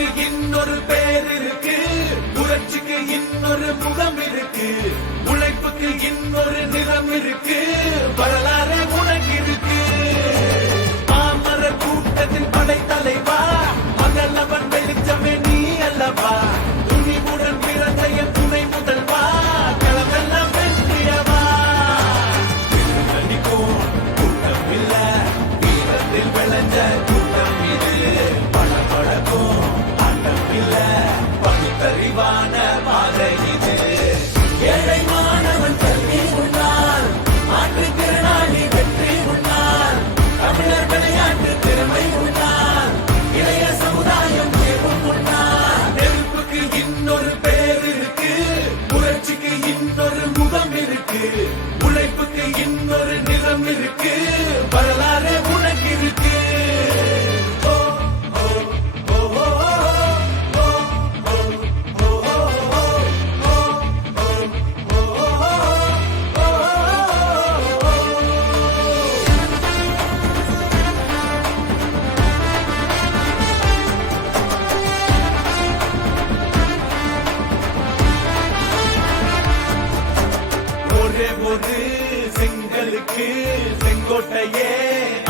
நெருப்புக்கு இன்னொரு பேர் இருக்கு, புரட்சிக்கு இன்னொரு முகம் இருக்கு, உழைப்புக்கு இன்னொரு நிறம் இருக்கு, வரலாறு உனக்கு இருக்கு. மாமர கூட்டத்தின் படைத்தலைவா, மகளவன் வெளிச்சமே நீ அல்லவா, துணிவுடன் பிறந்த என் துணை முதல்வா, களமெல்லாம் வென்றிடவா. நடிக்கும் கூட்டம் இல்ல, வீரத்தில் விளைஞ்ச கூட்டம் இது, படபடக்கும் ஆட்டம் இல்ல, பகுத்தறிவான பாதை இது. ஏழை மாணவன் கல்வி உண்டால், மாற்றுத்திறனாளி வெற்றி உண்டால், தமிழர் விளையாட்டு திறமை உண்டால், இளைய சமுதாயம் தேர்வும் உண்டால். நெருப்புக்கு இன்னொரு பேர் இருக்கு, புரட்சிக்கு இன்னொரு முகம் இருக்கு, உழைப்புக்கு இன்னொரு நிறம் இருக்கு, வரலாறு உனக்கு இருக்கு. ஓ, ஓ, ஓ, ஓ, ஓ, ஓ, ஓ, ஒரே ஒரு செங்கலுக்கு செங்கோட்டையே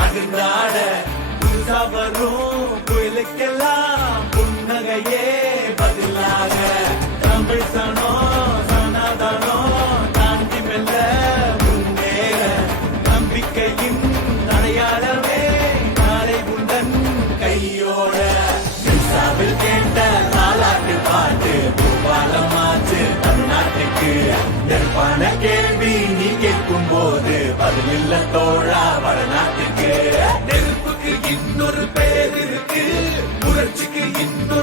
அதிர்ந்தாட, புதுசா வரும் புயலுக்கெல்லாம் புன்னகையே பதிலாக, தமிழ் சனோ சனாதனோ தாண்டி மெல்ல முன்னேற, நம்பிக்கையின் அடையாளமே நாளை உண்டன் கையோட. மின்சாவில் கேட்ட தாலாட்டு பாட்டு பூபாலம் மாற்று தமிழ்நாட்டுக்கு. நெருப்பான கேள்வி நீ கேட்கும் போது பதில் இல்ல தோழா வடநாட்டுக்கு. நெருப்புக்கு இன்னொரு பேர் இருக்கு, புரட்சிக்கு இன்னொரு